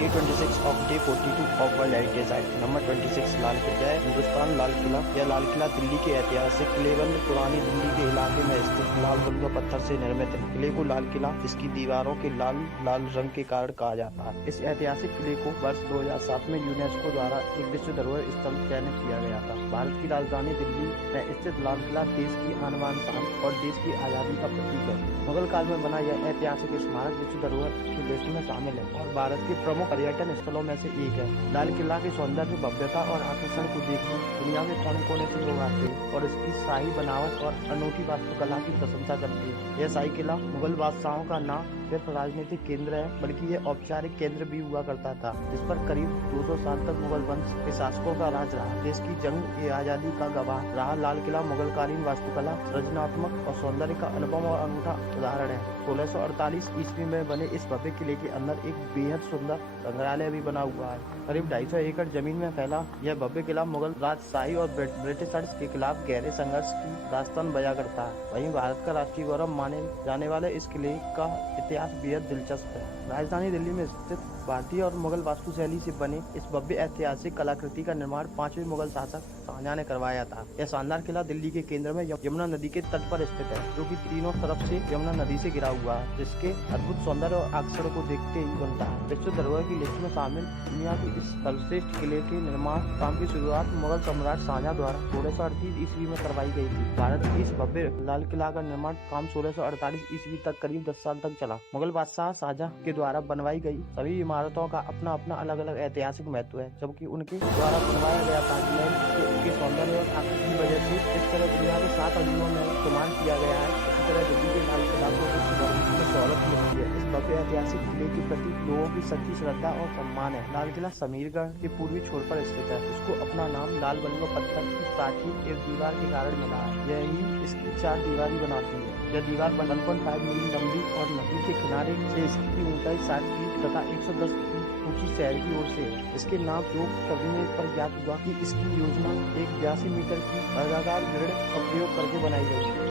D26 of Day 42 of World Heritage Site number 26 Lal Qila है। हिंदुस्तान लाल किला। यह लाल किला दिल्ली के ऐतिहासिक किलेबंद पुरानी दिल्ली के इलाके में स्थित लाल बलुआ पत्थर से निर्मित है। किले को लाल किला इसकी दीवारों के लाल लाल रंग के कारण कहा जाता है। इस ऐतिहासिक किले को वर्ष 2007 में यूनेस्को द्वारा एक विश्व धरोहर स्थल चयनित किया गया था। भारत की राजधानी दिल्ली में स्थित लाल किला देश की आन बान शान और देश की आजादी का प्रतीक है। मुगल काल में बना यह ऐतिहासिक स्मारक विश्व धरोहर की लिस्ट में शामिल है और भारत के प्रमुख पर्यटन स्थलों में से एक है। लाल किला के सौंदर्य, भव्यता और आकर्षण को देखने दुनिया के कोने कोने से लोग आते हैं और इसकी शाही बनावट और अनोखी वास्तुकला की प्रशंसा करते हैं। यह शाही किला मुगल बादशाहों का न सिर्फ राजनीतिक केंद्र है बल्कि यह औपचारिक केंद्र भी हुआ करता था, जिस पर करीब 200 साल तक मुगल वंश के शासकों का राज रहा। देश की जंग ए आजादी का गवाह रहा लाल किला मुगलकालीन वास्तुकला, सृजनात्मक और सौंदर्य का अनुभव और अनूठा उदाहरण है। 1648 ईस्वी में बने इस भव्य किले के अंदर एक बेहद सुंदर संग्रहालय भी बना हुआ है। करीब 250 एकड़ जमीन में फैला यह भव्य किला मुगल राजशाही और ब्रिटिशर्स के खिलाफ गहरे संघर्ष की दास्तान बयां करता है। वहीं भारत का राष्ट्रीय गौरव माने जाने वाले इस किले का इतिहास बेहद दिलचस्प है। राजधानी दिल्ली में स्थित भारतीय और मुगल वास्तुशैली से बने इस भव्य ऐतिहासिक कलाकृति का निर्माण 5वें मुगल शासक शाहजहां ने करवाया था। यह शानदार किला दिल्ली के केंद्र में यमुना नदी के तट पर स्थित है, जो कि तीनों तरफ से यमुना नदी से घिरा हुआ है, जिसके अद्भुत सौंदर्य और आकर्षण को देखते ही बनता है। विश्व धरोहर की लिस्ट में शामिल दुनिया के इस सर्वश्रेष्ठ किले के निर्माण काम की शुरुआत मुगल सम्राट शाहजहां द्वारा 1638 ईस्वी में करवाई गई थी। भारत की इस भव्य लाल किला का निर्माण काम 1648 ईस्वी तक करीब 10 साल तक चला। मुगल बादशाह शाहजहां के द्वारा बनवाई गई सभी इमारतों का अपना अपना अलग अलग ऐतिहासिक महत्व है, जबकि उनके द्वारा बनवाया गया ताजमहल को उनके सौंदर्य और आकर्षण की वजह से इस तरह दुनिया के 7 अजूबों में सम्मान किया गया है। इसी तरह दिल्ली के लाल किला को शोहरत मिली है। इस भव्य ऐतिहासिक किले के प्रति लोगों की सच्ची श्रद्धा और सम्मान है। लाल किला समीरगढ़ के पूर्वी छोर पर स्थित है। इसको अपना नाम लाल बलुआ पत्थर की प्राचीन एक दीवार के कारण मिला है। यही इसकी 4 दीवारी बनाती है। यह दीवार 1.5 मील लंबी और नदी के किनारे से इसकी ऊंचाई 60 फीट तथा 110 फीट ऊंची शहर की ओर से है। इसके नाम योग करने पर ज्ञात हुआ कि इसकी योजना एक 82 मीटर की वर्गाकार ग्रिड का प्रयोग करके बनाई गई है।